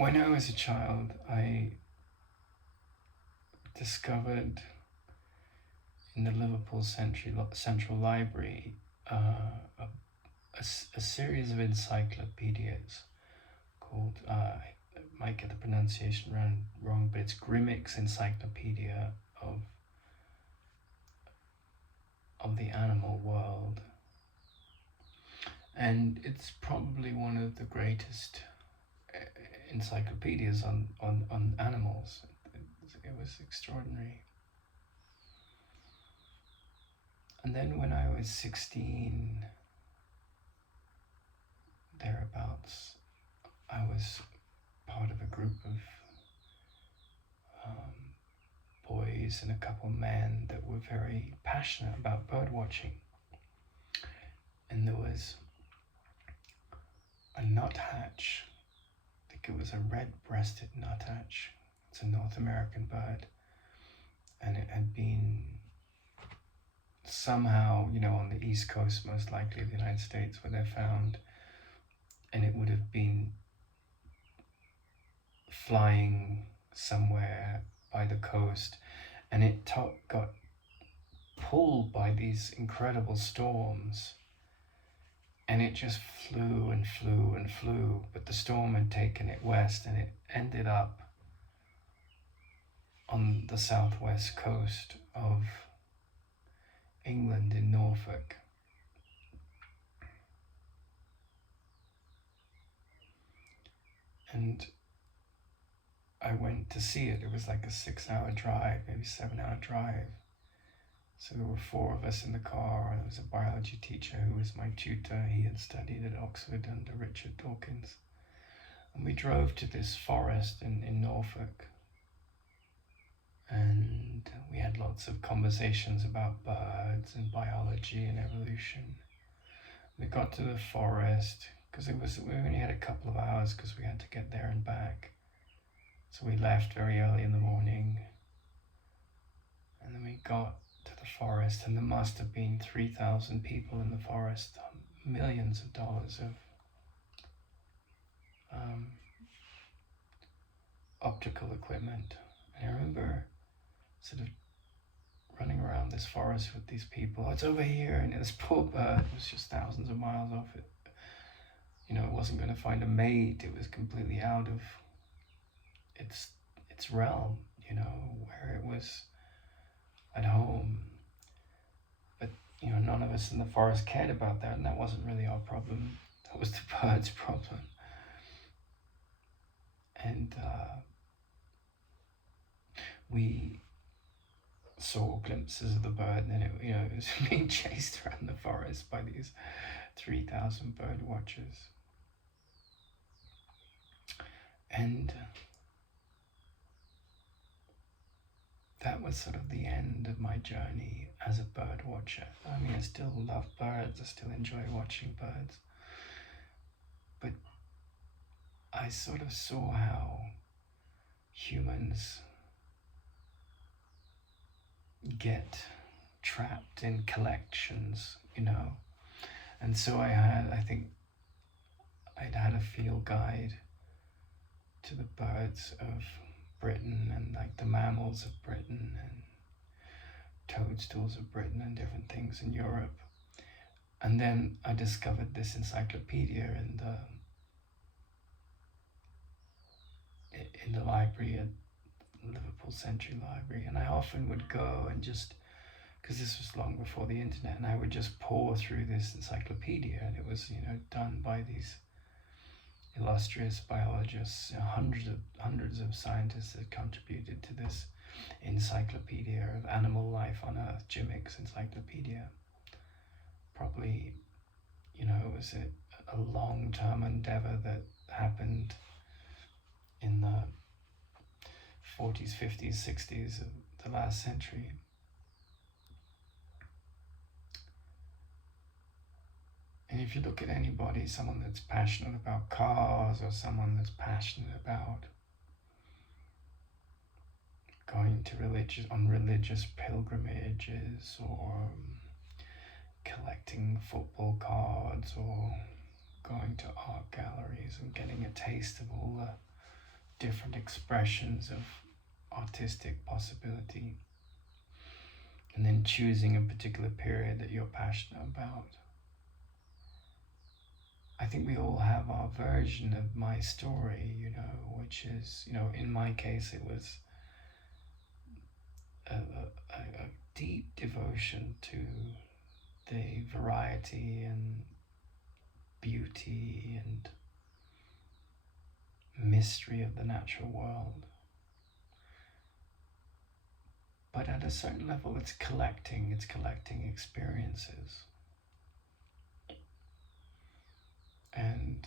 When I was a child, I discovered in the Liverpool Central Library a, a series of encyclopedias called, I might get the pronunciation wrong, but it's Grimmick's Encyclopedia of the Animal World. And it's probably one of the greatest encyclopedias on animals. It was extraordinary. And then when I was 16, thereabouts, I was part of a group of boys and a couple of men that were very passionate about bird watching. And there was a nuthatch, I think it was a red-breasted nuthatch. It's a North American bird. And it had been somehow, on the East Coast, most likely of the United States, where they're found. And it would have been flying somewhere by the coast, and it got pulled by these incredible storms, and it just flew and flew and flew, but the storm had taken it west, and it ended up on the southwest coast of England in Norfolk. And I went to see it. It was like a 6-hour drive, maybe 7-hour drive. So there were 4 of us in the car. There was a biology teacher who was my tutor. He had studied at Oxford under Richard Dawkins. And we drove to this forest in Norfolk. And we had lots of conversations about birds and biology and evolution. We got to the forest, because we only had a couple of hours because we had to get there and back. So we left very early in the morning, and then we got to the forest, and there must have been 3,000 people in the forest, millions of dollars of optical equipment. And I remember sort of running around this forest with these people. Oh, it's over here, and this poor bird was just thousands of miles off it. It wasn't going to find a mate. It was completely out of its realm, where it was at home. But none of us in the forest cared about that, and that wasn't really our problem. That was the bird's problem. And we saw glimpses of the bird, and then it was being chased around the forest by these 3,000 bird watchers. And that was sort of the end of my journey as a bird watcher. I mean, I still love birds, I still enjoy watching birds. But I sort of saw how humans get trapped in collections, And so I'd had a field guide to the birds of Britain and like the mammals of Britain and toadstools of Britain and different things in Europe. And then I discovered this encyclopedia in the library at Liverpool Central Library, and I often would go and just, because this was long before the internet, and I would just pore through this encyclopedia, and it was done by these illustrious biologists. Hundreds of scientists had contributed to this encyclopedia of animal life on Earth, Grimmick's Encyclopedia. Probably, it was a long-term endeavor that happened in the 40s, 50s, 60s of the last century. And if you look at anybody, someone that's passionate about cars, or someone that's passionate about going to religious pilgrimages, or collecting football cards, or going to art galleries and getting a taste of all the different expressions of artistic possibility, and then choosing a particular period that you're passionate about. I think we all have our version of my story, which is, in my case, it was a deep devotion to the variety and beauty and mystery of the natural world. But at a certain level, it's collecting experiences. And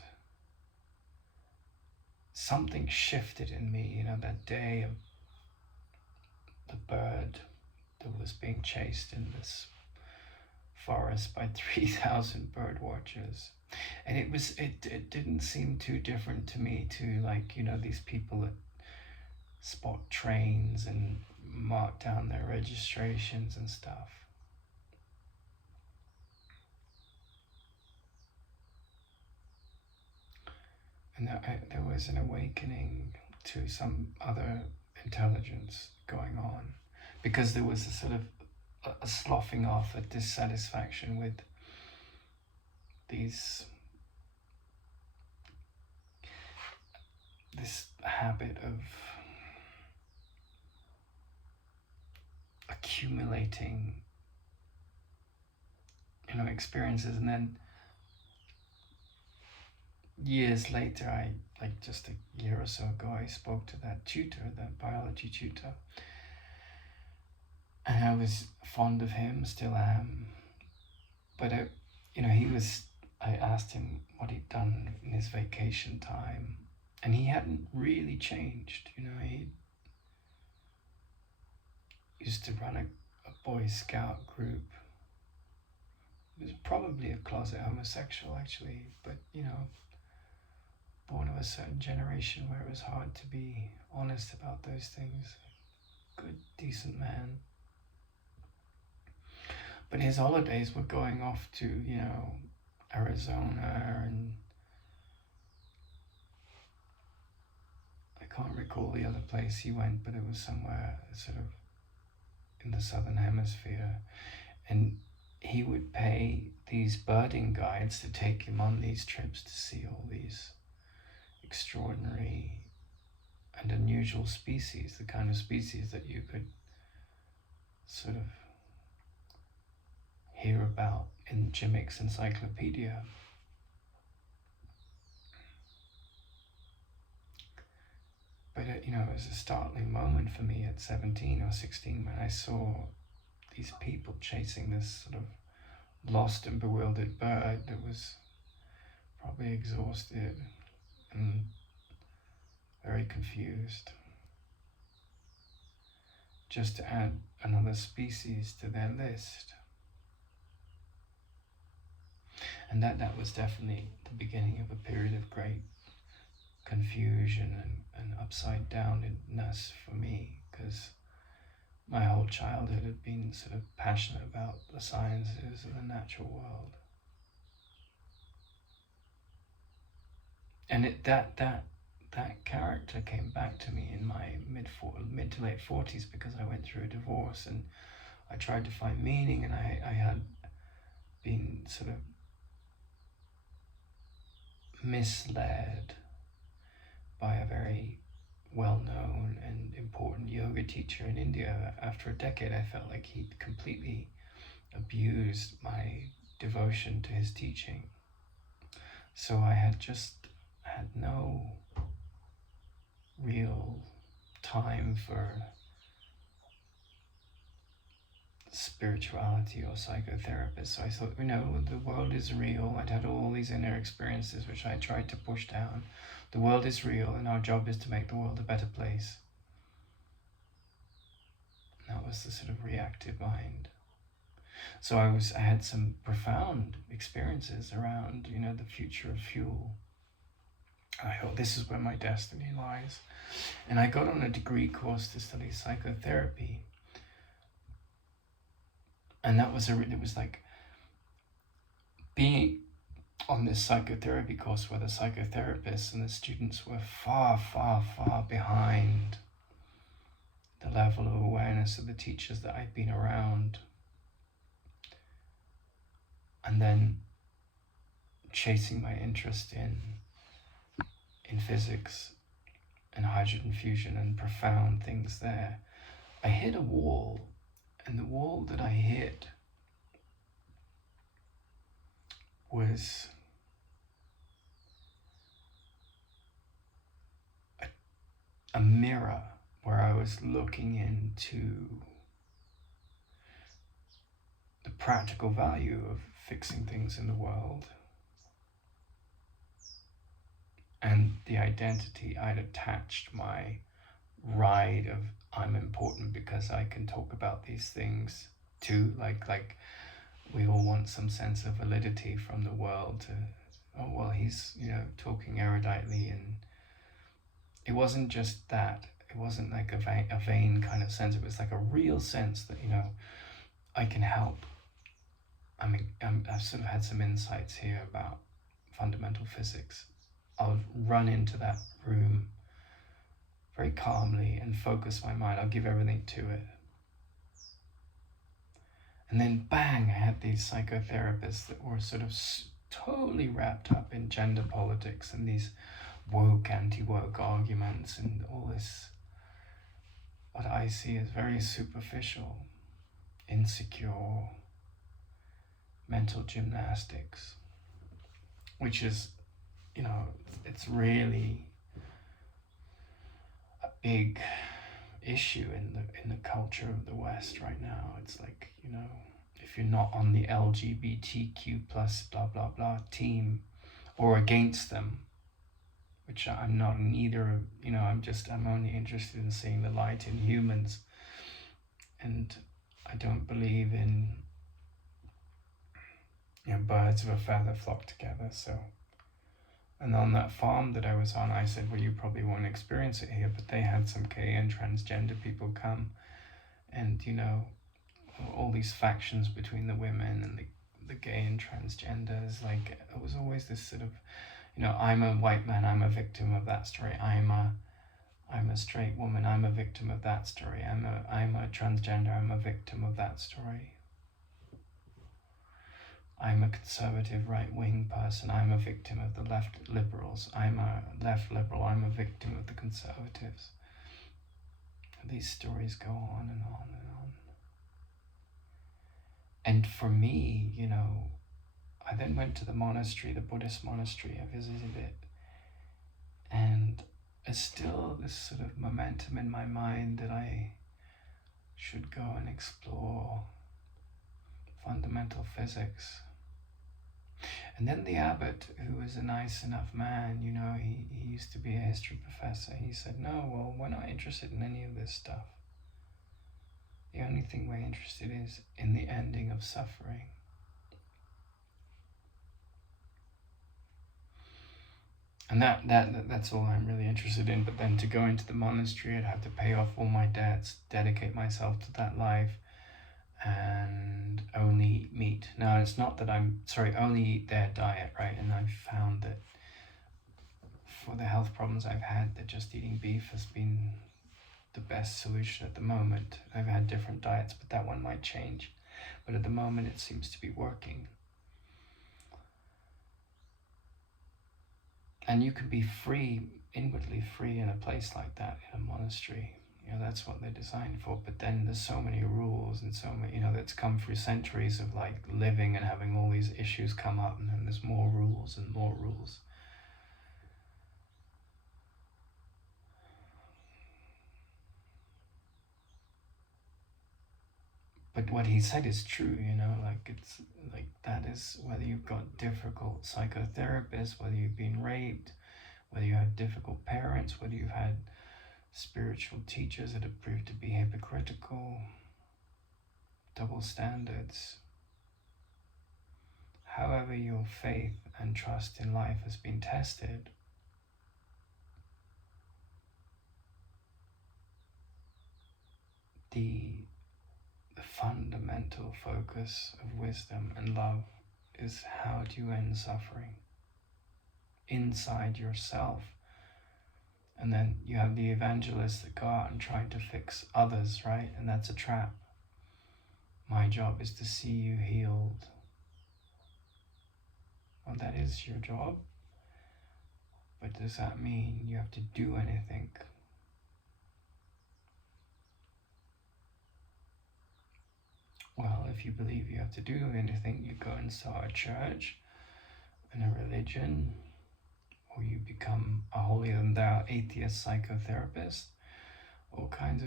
something shifted in me, that day of the bird that was being chased in this forest by 3,000 bird watchers. And it didn't seem too different to me to, like, these people that spot trains and mark down their registrations and stuff. And there was an awakening to some other intelligence going on, because there was a sort of a sloughing off, a dissatisfaction with this habit of accumulating experiences. And then years later, like just a year or so ago, I spoke to that tutor, that biology tutor, and I was fond of him, still am. But I asked him what he'd done in his vacation time, and he hadn't really changed. He used to run a Boy Scout group. He was probably a closet homosexual, actually, but born of a certain generation where it was hard to be honest about those things. Good, decent man. But his holidays were going off to, Arizona, and I can't recall the other place he went, but it was somewhere sort of in the southern hemisphere. And he would pay these birding guides to take him on these trips to see all these extraordinary and unusual species, the kind of species that you could sort of hear about in Jimmick's encyclopedia. But it was a startling moment for me at 17 or 16 when I saw these people chasing this sort of lost and bewildered bird that was probably exhausted and very confused, just to add another species to their list. And that was definitely the beginning of a period of great confusion and upside downness for me, because my whole childhood had been sort of passionate about the sciences and the natural world. And that character came back to me in my mid to late 40s, because I went through a divorce and I tried to find meaning, and I had been sort of misled by a very well-known and important yoga teacher in India. After a decade, I felt like he'd completely abused my devotion to his teaching. So I had no real time for spirituality or psychotherapist. So I thought, the world is real. I'd had all these inner experiences which I tried to push down. The world is real, and our job is to make the world a better place. That was the sort of reactive mind. So I had some profound experiences around, the future of fuel. I thought, this is where my destiny lies. And I got on a degree course to study psychotherapy. And it was like on this psychotherapy course where the psychotherapists and the students were far, far, far behind the level of awareness of the teachers that I'd been around. And then chasing my interest in physics and hydrogen fusion and profound things there, I hit a wall, and the wall that I hit was a mirror where I was looking into the practical value of fixing things in the world and the identity I'd attached my ride of I'm important because I can talk about these things too, like we all want some sense of validity from the world to, oh well, he's talking eruditely. And it wasn't just that, it wasn't like a vain kind of sense, it was like a real sense that I can help. I mean, I've sort of had some insights here about fundamental physics. I'll run into that room very calmly and focus my mind. I'll give everything to it. And then bang, I had these psychotherapists that were sort of totally wrapped up in gender politics and these woke, anti-woke arguments and all this, what I see as very superficial, insecure, mental gymnastics, which is, it's really a big issue in the culture of the West right now. It's like, if you're not on the LGBTQ plus blah blah blah team or against them, which I'm not in either, I'm only interested in seeing the light in humans, and I don't believe in birds of a feather flock together. So, and on that farm that I was on, I said, well, you probably won't experience it here, but they had some gay and transgender people come, and all these factions between the women and the gay and transgenders, like it was always this sort of, I'm a white man, I'm a victim of that story. I'm a straight woman, I'm a victim of that story. I'm a transgender, I'm a victim of that story. I'm a conservative right-wing person, I'm a victim of the left liberals. I'm a left liberal, I'm a victim of the conservatives. And these stories go on and on and on. And for me, I then went to the monastery, the Buddhist monastery. I visited it, and there's still this sort of momentum in my mind that I should go and explore fundamental physics. And then the abbot, who was a nice enough man, he used to be a history professor, he said, no, well, we're not interested in any of this stuff. The only thing we're interested is in the ending of suffering. And that's all I'm really interested in. But then to go into the monastery, I'd have to pay off all my debts, dedicate myself to that life, and only meat. Now, it's not that only eat their diet, right? And I've found that for the health problems I've had, that just eating beef has been the best solution at the moment. I've had different diets, but that one might change. But at the moment, it seems to be working. And you can be free, inwardly free in a place like that, in a monastery. That's what they're designed for. But then there's so many rules and so many, that's come through centuries of like living and having all these issues come up, and then there's more rules and more rules. But what he said is true, it's like that is whether you've got difficult psychotherapists, whether you've been raped, whether you have difficult parents, whether you've had spiritual teachers that have proved to be hypocritical, double standards. However your faith and trust in life has been tested, the fundamental focus of wisdom and love is how do you end suffering inside yourself. And then you have the evangelists that go out and try to fix others, right? And that's a trap. My job is to see you healed. Well, that is your job. But does that mean you have to do anything? Well, if you believe you have to do anything, you go and start a church and a religion, or you become a holier than thou atheist psychotherapist. All kinds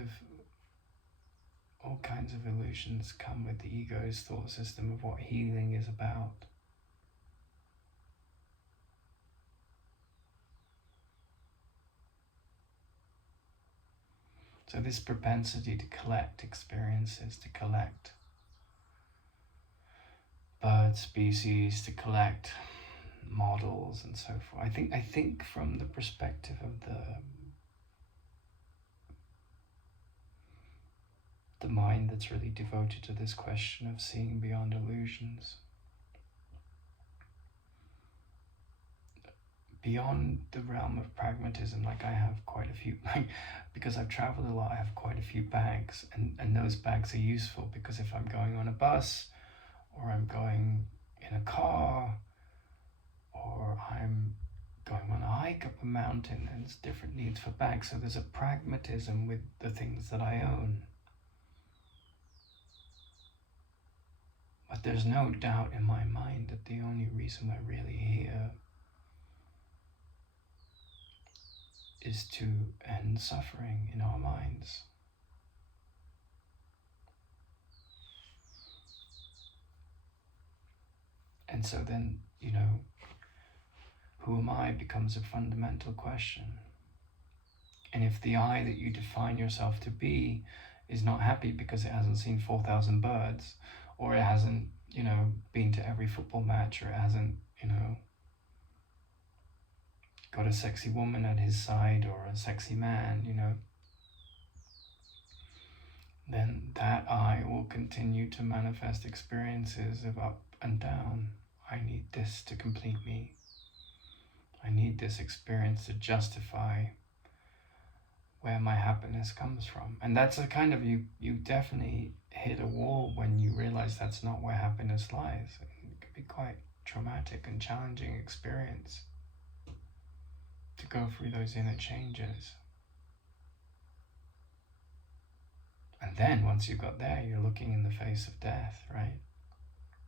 of illusions come with the ego's thought system of what healing is about. So this propensity to collect experiences, to collect bird species, to collect models and so forth. I think from the perspective of the mind that's really devoted to this question of seeing beyond illusions, beyond the realm of pragmatism, like I have quite a few, because I've traveled a lot, I have quite a few bags, and those bags are useful because if I'm going on a bus, or I'm going in a car, or I'm going on a hike up a mountain, and there's different needs for bags. So there's a pragmatism with the things that I own. But there's no doubt in my mind that the only reason we're really here is to end suffering in our minds. And so then, who am I becomes a fundamental question. And if the I that you define yourself to be is not happy because it hasn't seen 4,000 birds, or it hasn't, been to every football match, or it hasn't, got a sexy woman at his side or a sexy man, then that I will continue to manifest experiences of up and down. I need this to complete me. I need this experience to justify where my happiness comes from. And that's a kind of, you definitely hit a wall when you realize that's not where happiness lies. It can be quite traumatic and challenging experience to go through those inner changes. And then once you got there, you're looking in the face of death, right?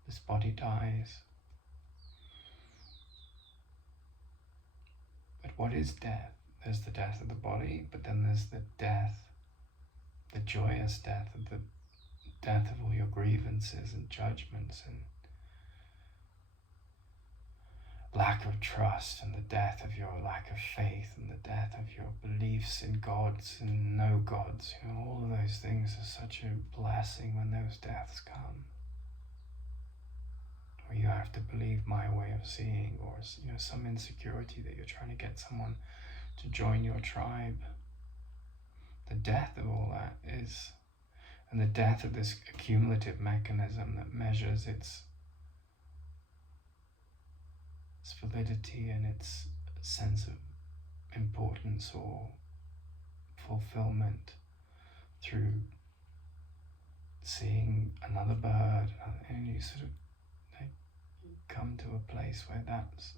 This body dies. But what is death? There's the death of the body, but then there's the death, the joyous death, of the death of all your grievances and judgments and lack of trust, and the death of your lack of faith, and the death of your beliefs in gods and no gods. All of those things are such a blessing when those deaths come. Or you have to believe my way of seeing, or some insecurity that you're trying to get someone to join your tribe. The death of all that is, and the death of this accumulative mechanism that measures its validity and its sense of importance or fulfillment through seeing another bird, and you sort of come to a place where that's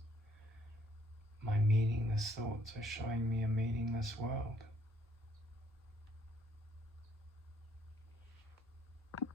my meaningless thoughts are showing me a meaningless world.